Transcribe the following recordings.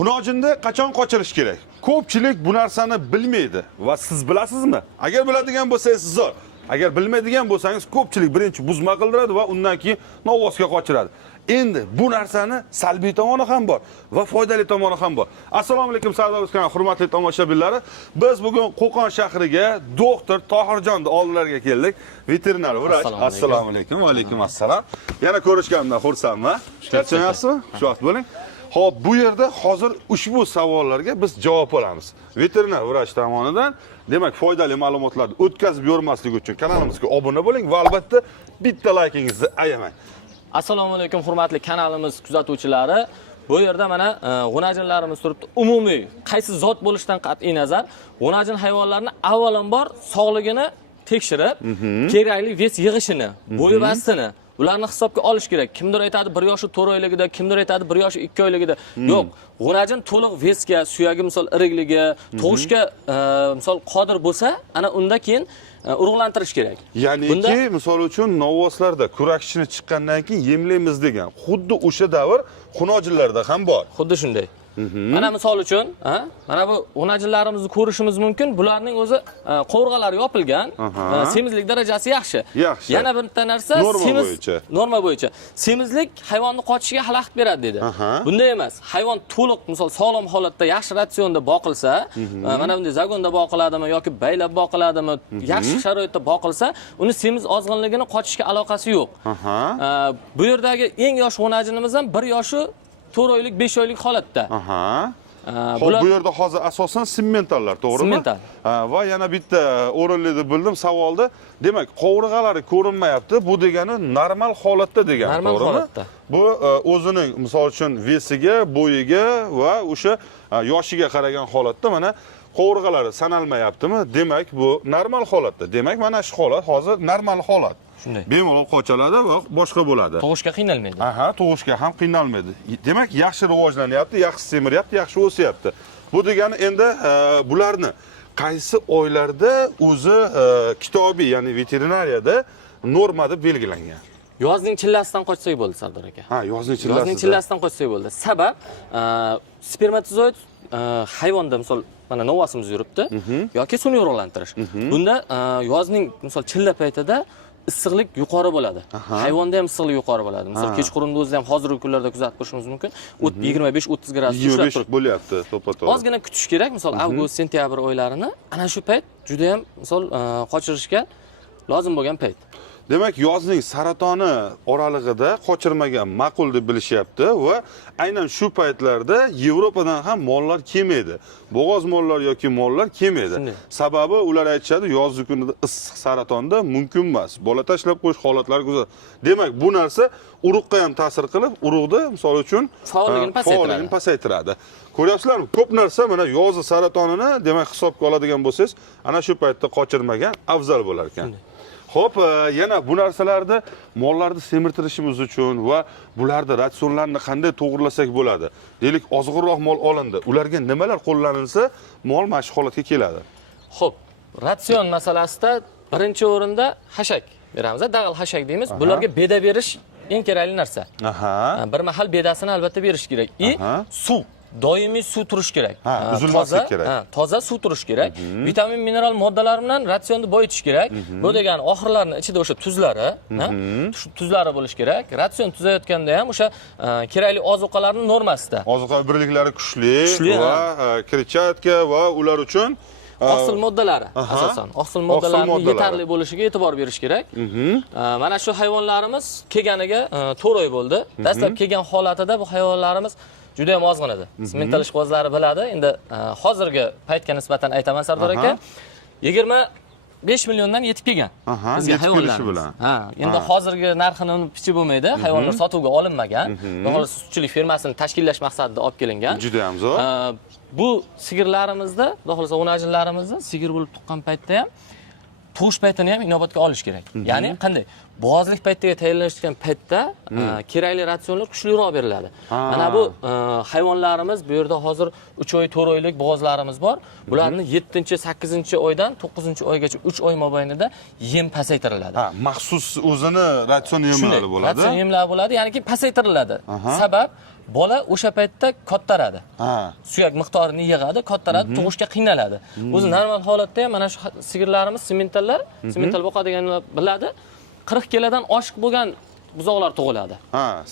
Xunojinni qachon qochirish kerak? Ko'pchilik bu narsani bilmaydi va siz bilasizmi? Agar biladigan bo'lsangiz zo'r. Agar bilmaydigan bo'lsangiz ko'pchilik birinchi buzma qildiradi va undan keyin novvosga qochiradi. Endi bu narsani salbiy tomoni ham bor va foydali tomoni ham bor. Assalomu alaykum Sardoz kanal hurmatli tomoshabinlari. Biz bugun Qo'qon shahriga doktor Tohirjonni oldilariga keldik. Veterinar vrach. Assalomu alaykum. Va alaykum assalom. Yana ko'rishganimdan xursandman. Charchamayapsizmi? Shu vaqt bo'ling. Xo'p, bu yerda hozir ushbu savollarga biz javob olamiz. Veterinar vrach tomonidan, demak, foydali ma'lumotlarni o'tkazib yormaslik uchun kanalimizga obuna bo'ling va albatta bitta laykingizni ayamang. Assalomu alaykum hurmatli kanalimiz kuzatuvchilari. Bu yerda mana g'unajinlarimiz turibdi. Umumiy qaysi zot bo'lishidan qat'iy nazar, g'unajin hayvonlarni avvalambor sog'ligini tekshirib, kerakli ves yig'ishini, bo'y vazini ularni hisobga olish kerak. Kimdir aytadi 1 yoshi 4 oyligida, kimdir aytadi 1 yoshi 2 oyligida. Yo'q, g'unajin to'liq vesga, suyagi misol irikligi, tug'ishga misol qodir bo'lsa, ana unda keyin urug'lantirish kerak. Ya'niki, misol uchun novvoslarda kurakchini chiqqandan keyin yemlaymiz degan, xuddi o'sha davr xunojinlarda ham bor. Xuddi shunday. Mana misol uchun, mana bu g'unajinlarimizni ko'rishimiz mumkin. Bularning o'zi qovurg'alari yopilgan, semizlik darajasi yaxshi. Yana bitta narsa, norma bo'yicha. Semizlik hayvonni qochishiga xalaqit beradi dedi. Bunday emas. Hayvon to'liq, misol sog'lom holatda, yaxshi ratsionda boqilsa, mana bunday zagonda boqiladimi yoki baylab boqiladimi, yaxshi sharoitda boqilsa, uni semiz ozg'inligini qochishga aloqasi yo'q. Bu yerdagi eng yosh g'unajinimiz ham 1 yoshi 4 oylik, 5 oylik holatda. Xo'p, bu yerda hozir asosan simmentallar, to'g'rimi? Simmental. Va yana bitta o'rinli deb bildim savolda. Demak, qovurg'alari ko'rinmayapti. Bu degani normal holatda degani, to'g'rimi? Normal holatda. Bu o'zining, misol uchun, vesiga, bo'yiga va o'sha yoshiga qaragan holatda mana qovurg'alari sanalmayaptimi? Demak, bu normal holatda. Demak, mana shu holat hozir normal holat. Shunday. Bemalol qochiladi va boshqa bo'ladi. Tug'ishga qiynalmaydi. Tug'ishga ham qiynalmaydi. Demak, yaxshi rivojlanyapti, yaxshi semiryapti, yaxshi o'syapti. Bu degani endi bularni qaysi oylarda o'zi kitobiy, ya'ni veterinariyada norma deb belgilangan? Yozning chillasidan qochsak bo'ldi, Sardor aka. Yozning chillasidan. Yozning chillasidan qochsak bo'ldi. Sabab spermatozoid hayvonda misol mana novvosimiz yuribdi yoki sun'iy urug'lantirish. Bunda yozning misol chilla paytida issiqlik yuqori bo'ladi. Hayvonda ham issiqlik yuqori bo'ladi. Misol kechqurunda o'zida ham hozirgi kunlarda kuzatib ko'rishimiz mumkin. 25-30 gradus ushlab turib bo'lyapti to'ppa-to'g'ri. Ozgina kutish kerak, misol avgust, sentyabr oylarini. Ana shu payt juda ham misol qochirishga lozim bo'lgan payt. Demak, yozning saratoni oralig'ida qochirmagan ma'qul deb bilishyapti va aynan shu paytlarda Yevropadan ham mollar kelmaydi. Bo'g'oz mollar yoki mollar kelmaydi. Sababi ular aytishadi, yozgi kunida issiq saratonda mumkin emas. Bola tashlab qo'yish holatlari ko'zat. Demak, bu narsa urug'ga ham ta'sir qilib, urug'da, misol uchun, faolligini pasaytiradi. Ko'ryapsizlarmi? Ko'p narsa mana yozni saratonini, demak, hisobga oladigan bo'lsangiz, ana shu paytda qochirmagan afzal bo'lar ekan. Xo'p, yana bu narsalarda mollarni semirtirishimiz uchun va bularda ratsionlarni qanday to'g'irlasak bo'ladi? Deylik, ozg'inroq mol olindi. Ularga nimalar qo'llanilsa, mol mana shu holatga keladi? Xo'p, ratsion masalasida birinchi o'rinda hashak beramiz. Dag'al hashak deymiz. Bularga beda berish eng kerakli narsa. Bir mahal bedasini albatta berish kerak. Suv. Doimiy suv turish kerak. Uzilmaslik kerak. Toza suv turish kerak. Vitamin, mineral moddalar bilan ratsionni boyitish kerak. Bu degani oxirlarning ichida o'sha tuzlari, tuzlari bo'lish kerak. Ratsion tuzayotganda ham o'sha kerakli ozuqalarning normasida. Ozuqa birliklari kuchli va kletchatka va ular uchun oqsil moddalari asosan. Oqsil moddalarining yetarli bo'lishiga e'tibor berish kerak. Mana shu hayvonlarimiz kelganiga 4 oy bo'ldi. Dastlab kelgan holatida bu hayvonlarimiz juda ham ozg'in edi. Mental ishqibozlari biladi. Endi hozirgi paytga nisbatan aytaman Sardor aka, 25 milliondan yetib kelgan. Bizga hayvonlar. Endi hozirgi narxini pichi bo'lmaydi. Hayvonlar sotuvga olinmagan. Xolos sutchilik fermasini tashkillash maqsadida olib kelingan. Juda ham zo'r. Bu sigirlarimizda, xolos g'unajinlarimizni sigir bo'lib tuqqan paytda ham tug'ish paytini ham inobatga olish kerak. Ya'ni qanday? bo'g'ozlik paytiga tayyorlanayotgan paytda kerakli ratsionlar kuchliroq beriladi. Mana bu hayvonlarimiz bu yerda hozir 3 oy, 4 oylik bo'g'ozlarimiz bor. Bularni 7-8-oydan 9-oygacha 3 oy mobaynida yem pasaytiriladi. Maxsus o'zini ratsion yemlari bo'ladi. Ratsion yemlari bo'ladi, ya'ni pasaytiriladi. Sabab bola o'sha paytda kattaradi. Suyak miqdorini yig'adi, kattaradi, tug'ishga qiynaladi. O'zi normal holatda ham mana shu sigirlarimiz simentallar, simental boqadiganlar biladi. 40 kilodan oshiq bo'lgan buzoqlar tug'iladi.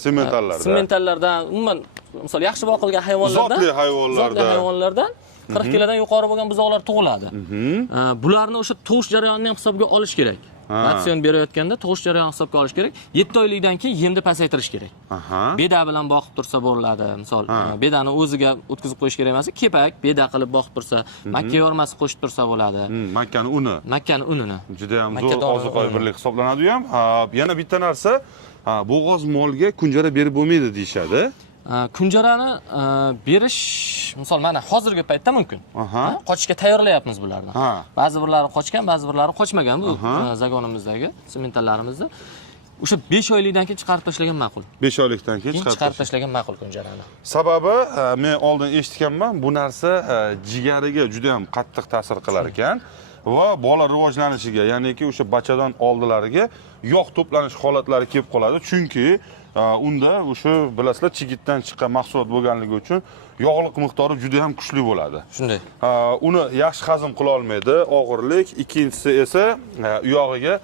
Simentallardan. Simentallardan, umuman, misol yaxshi boqilgan hayvonlardan, zotli hayvonlardan 40 kilodan yuqori bo'lgan buzoqlar tug'iladi. Bularni o'sha tug'ish jarayonini ham hisobga olish kerak. Ratsion berayotganda tug'ish jarayonini hisobga olish kerak. 7 oylikdan keyin yemni pasaytirish kerak. Beda bilan boqib tursa bo'ladi. Misol, bedani o'ziga o'tkazib qo'yish kerak emas, kepak, beda qilib boqib tursa, makka yormasi qo'shib tursa bo'ladi. Makkani uni. Makkani unini. Juda ham zo'r ozuqaviy birlik hisoblanadi ham. Yana bitta narsa, bo'g'oz molga kunjara berib bo'lmaydi deyshadi. Kunjarani berish, misol mana hozirgi paytda mumkin. Qochishga tayyorlayapmiz bularni. Ba'zi birlari qochgan, ba'zi birlari qochmagan bu zagonimizdagi sementallarimizni. O'sha 5 oylikdan keyin chiqarib tashlagan ma'qul. 5 oylikdan keyin chiqarib tashlagan ma'qul kunjarani. Sababi men oldin eshitganman, bu narsa jigariga juda ham qattiq ta'sir qilar ekan va bola rivojlanishiga, ya'niki o'sha bachadon oldilariga yog' to'planish holatlari kelib qoladi. Chunki unda o'sha bilasizlar chigitdan chiqqan mahsulot bo'lganligi uchun yog'liq miqdori juda ham kuchli bo'ladi. Shunday. Uni yaxshi hazm qila olmaydi, og'irlik, ikkinchisi esa uyog'iga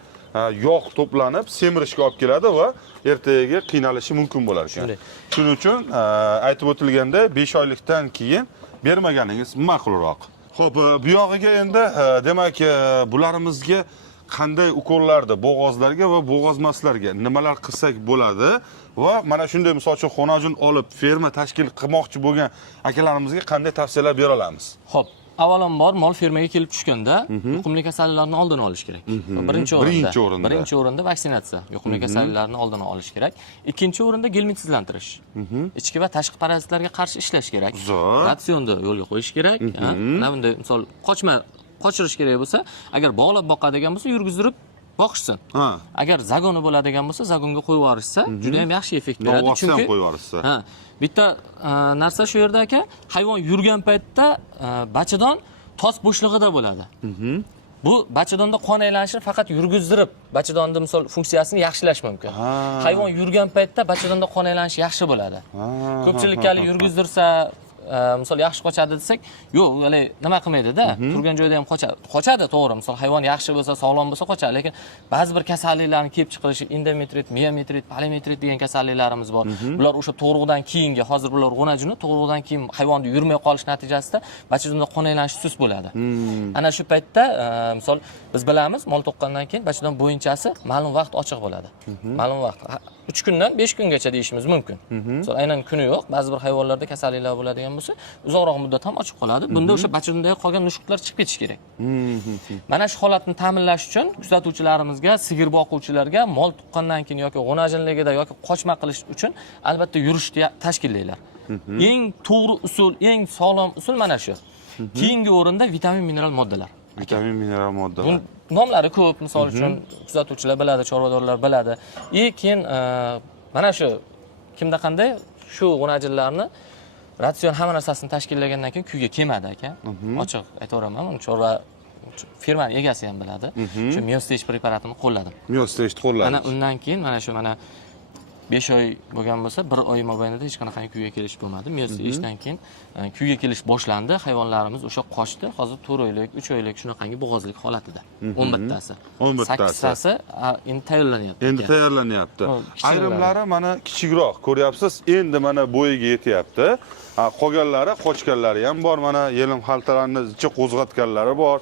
yog' to'planib semirishga olib keladi va ertaga qiynalishi mumkin bo'lar ekan. Shuning uchun aytib o'tilganda 5 oylikdan keyin bermaganingiz ma'qulroq. Xo'p, bu yog'iga endi demak bularimizga qanday ukollarda bo'g'ozlarga va bo'g'ozmaslarga nimalar qilsak bo'ladi va mana shunday misol uchun xonajin olib ferma tashkil qilmoqchi bo'lgan akalarimizga qanday tavsiyalar bera olamiz? Xo'p, avvalambor mol fermaga kelib tushganda yuqumli kasalliklarni oldini olish kerak. Birinchi o'rinda vaksinatsiya, yuqumli kasalliklarni oldini olish kerak. Ikkinchi o'rinda gelmitsizlantirish. Ichki va tashqi parazitlarga qarshi ishlash kerak. Ratsionni yo'lga qo'yish kerak. Mana bunday misol qochirish kerak bo'lsa, agar bog'lab boqadigan bo'lsa, yurgizdirib boqishsin. Agar zagoni bo'ladigan bo'lsa, zagonga qo'yib yuborishsa, juda ham yaxshi effekt beradi. Chunki qo'yib yuborishsa. Bitta narsa shu yerda aka, hayvon yurgan paytda bachadon tos bo'shlig'ida bo'ladi. Bu bachadonda qon aylanishini faqat yurgizdirib, bachadonning misol funksiyasini yaxshilash mumkin. Hayvon yurgan paytda bachadonda qon aylanishi yaxshi bo'ladi. Ko'pchilik hali yurgizdirsa, misol yaxshi qochadi desak, yo'q, hali nima qilmaydi-da, turgan joyda ham qochadi, to'g'ri. Misol hayvon yaxshi bo'lsa, sog'lom bo'lsa qochadi, lekin ba'zi bir kasalliklarni kelib chiqarishi, endometrit, miometrit, polimetrit degan kasalliklarimiz bor. Bular o'sha tug'ruqdan keyingi, hozir bular g'unajini tug'ruqdan keyin hayvonni yurmay qolish natijasida bachadonda qon aylanishi sust bo'ladi. Ana shu paytda misol biz bilamiz, mol tuqqandan keyin bachadon bo'yinchasi ma'lum vaqt ochiq bo'ladi. Ma'lum vaqt 3 kundan 5 kungacha deyishimiz mumkin. Misol aynan kuni yo'q, ba'zi bir hayvonlarda kasalliklar bo'ladigan bo'lsa, uzoqroq muddat ham ochiq qoladi. Bunda o'sha bachadondagi qolgan nushuklar chiqib ketishi kerak. Mana shu holatni ta'minlash uchun kuzatuvchilarimizga, sigir boquvchilarga mol tuqqandan keyin yoki g'unajinligida yoki qochma qilish uchun albatta yurishni tashkillaylar. Eng to'g'ri usul, eng sog'lom usul mana shu. Keyingi o'rinda vitamin, mineral moddalar. Vitamin, mineral moddalar. Nomlari ko'p, misol uchun kuzatuvchilar biladi, chorvadorlar biladi. Keyin mana shu kimda qanday shu g'unajinlarni ratsion hamma narsasini tashkillagandan keyin kuyga kelmadi aka. Ochiq aytaveraman, uni chorva firmaning egasi ham biladi. Shu Miostage preparatini qo'lladim. Miostage qo'lladim. Mana undan keyin mana shu 5 oy bo'lgan bo'lsa, 1 oy mobaynida hech qanaqa kuyga kelish bo'lmadi. Miostajdan keyin kuyga kelish boshlandi. Hayvonlarimiz o'sha qochdi. Hozir 4 oylik, 3 oylik shunaqangi bo'g'ozlik holatida. 11 tasi. 11 tasi endi tayyorlanyapti. Endi tayyorlanyapti. Ayrimlari mana kichikroq, ko'ryapsiz, endi mana bo'yiga yetyapti. Qolganlari qochganlari ham bor, mana yelim xaltalarni ichi qo'zg'atganlari bor.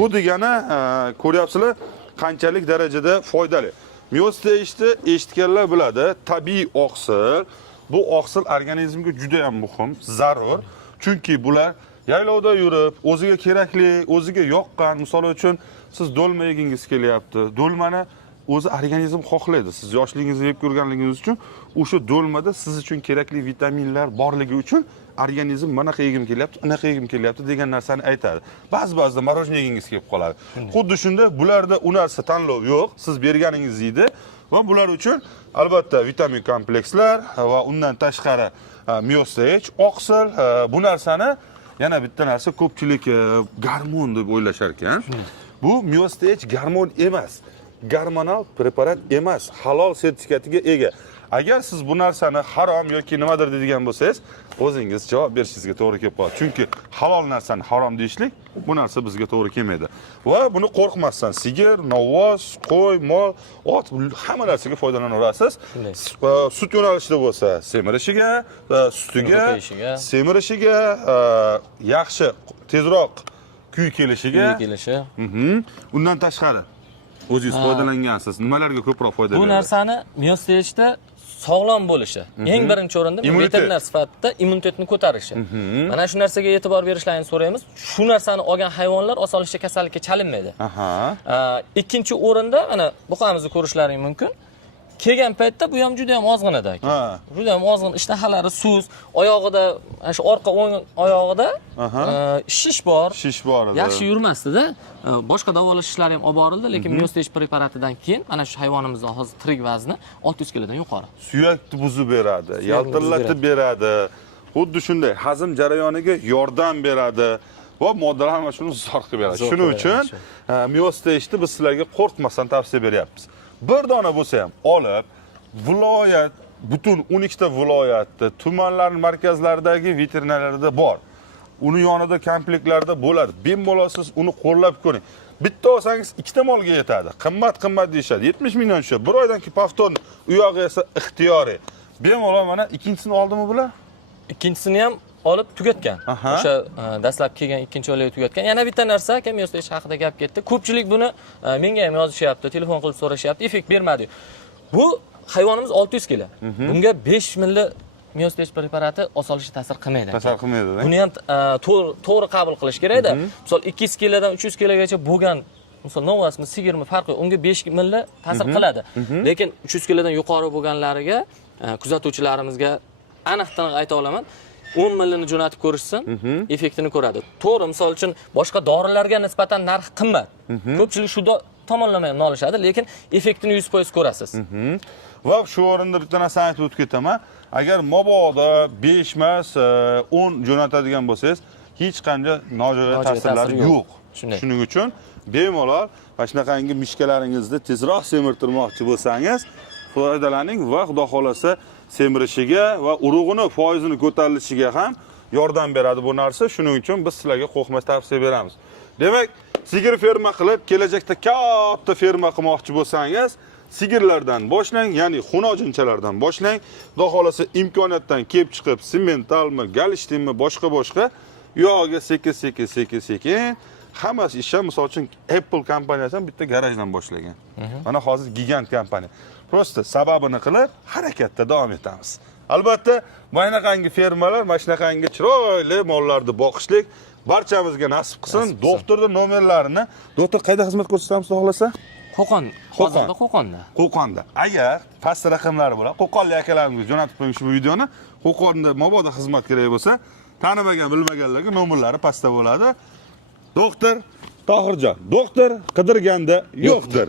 Bu degani ko'ryapsizlar qanchalik darajada foydali. Miostageni eshitganlar biladi, tabiiy oqsil. Bu oqsil organizmga juda ham muhim, zarur. Chunki bular yaylovda yurib, o'ziga kerakli, o'ziga yoqqan, misol uchun siz do'lma yegingiz kelyapti. Do'lmani o'zi organizm xohlaydi. Siz yoshligingizni yeb ko'rganligingiz uchun o'sha do'lmada siz uchun kerakli vitaminlar borligi uchun organizm mana yegim kelyapti, anaqa yegim kelyapti degan narsani aytadi. Ba'zida morojniy yegingiz kelib qoladi. Xuddi shunda bularda u narsa tanlov yo'q. Siz berganingiz yeydi Va bular uchun albatta vitamin komplekslar va undan tashqari Miostage, oqsil, bu narsani yana bitta narsa ko'pchilik gormon deb o'ylashar ekan. Bu Miostage gormon emas. Gormonal preparat emas, halol sertifikatiga ega. Agar siz bu narsani harom yoki nimadir deydigan bo'lsangiz, o'zingiz javob berishingizga to'g'ri kelib qoladi. Chunki halol narsani harom deyishlik bu narsa bizga to'g'ri kelmaydi. Va buni qo'rqmasdan sigir, novvos, qo'y, mol, ot hamma narsaga foydalanaverasiz. Sut yo'nalishida bo'lsa, semirishiga, sutiga, semirishiga, yaxshi, tezroq kuy kelishiga. Undan tashqari o'zingiz foydalangansiz. Nimalarga ko'proq foyda beradi? Bu narsani Miostageda sog'lom bo'lishi. Eng birinchi o'rinda veterinar sifatida immunitetni ko'tarishi. Mana shu narsaga e'tibor berishlarini so'raymiz. Shu narsani olgan hayvonlar osonlikcha kasallikka chalinmaydi. Ikkinchi o'rinda mana buqamizni ko'rishlaring mumkin. Kelgan paytda bu ham juda ham ozg'inada ekan. Juda ham ozg'in, ishtahalari suz, oyog'ida, shu orqa o'ng oyog'ida shish bor. Shish bor edi. Yaxshi yurmasdi-da. Boshqa davolash ishlari ham olib borildi, lekin Miostage preparatidan keyin mana shu hayvonimizning hozir tirik vazni 600 kilodan yuqori. Suyakni buzib beradi, yaltillatib beradi. Xuddi shunday hazm jarayoniga yordam beradi va moddalar mana shuni zo'r qilib beradi. Shuning uchun Miostageni biz sizlarga qo'rqmasdan tavsiya beryapmiz. Bir dona bo'lsa ham olib, viloyat, butun 12 ta viloyatda, tumanlar markazlaridagi veterinarlarda bor. Uni yonida komplektlarda bo'ladi. Bemalol siz uni qo'llab ko'ring. Bitta olsangiz ikkita molga yetadi. Qimmat deyshadi. 70 million tushadi. Bir oydan keyin pafton u yog'i esa ixtiyoriy. Bemalol mana ikkinchisini oldimi bular? Ikkinchisini ham olib tugatgan. O'sha dastlab kelgan ikkinchi o'ylayi tugatgan. Yana bitta narsa, Miostage haqida gap ketdi. Ko'pchilik buni menga ham yozishyapti, telefon qilib so'rashyapti, effekt bermadi. Bu hayvonimiz 600 kilo. Bunga 5 milli Miostage preparati osonlikcha ta'sir qilmaydi. Ta'sir qilmaydi. Buni ham to'g'ri qabul qilish kerak-da. Misol 200 kilodan 300 kilogacha bo'lgan, misol novasmi, sigirmi farqi, unga 5 milli ta'sir qiladi. Lekin 300 kilodan yuqori bo'lganlariga kuzatuvchilarimizga aniq-taniq ayta olaman. 10 millini jo'natib ko'rishsin, effektini ko'radi. To'g'ri, misol uchun boshqa dorilarga nisbatan narx qimmat. Ko'pchilik shu tomonlama ham nolishadi, lekin effektini 100% ko'rasiz. Va shu o'rinda bitta narsani aytib o'tib ketaman. Agar mabodo 5 emas, 10 jo'natadigan bo'lsangiz, hech qanday nojo'ya ta'sirlari yo'q. Shuning uchun bemalol mana shunaqangi mishkalaringizni tezroq semirtirmoqchi bo'lsangiz, foydalaning va xudo xolasa semirishiga va urug'ini foizini ko'tarilishiga ham yordam beradi bu narsa. Shuning uchun biz sizlarga qo'rqmasdan tavsiya beramiz. Demak, sigir ferma qilib, kelajakda katta ferma qilmoqchi bo'lsangiz, sigirlardan boshlang, ya'ni xunojinchalardan boshlang. Xudo xolasa imkoniyatdan kelib chiqib, sementalmi, galishtinmi, boshqa yo'g'iga sekin hammasi ishlar. Misol uchun Apple kompaniyasi ham bitta garajdan boshlagan. Mana hozir gigant kompaniya. Prosta sababini qilib harakatda davom etamiz. Albatta, mana shunaqangi fermalar, mana shunaqangi chiroyli mollarni boqishlik barchamizga nasib qilsin. Doktorning nomerlarini, doktor qayerda xizmat ko'rsatamiz, xudo xolasa? Hozirda Qo'qonda. Qo'qonda. Agar past raqamlari bilan Qo'qonlik akalarimizga jo'natib qo'ying shu videoni. Qo'qonda mabodo xizmat kerak bo'lsa, tanimagan, bilmaganlarga nomerlari pastda bo'ladi. Doktor Tohirjon, doktor qidirganda yo'qdir.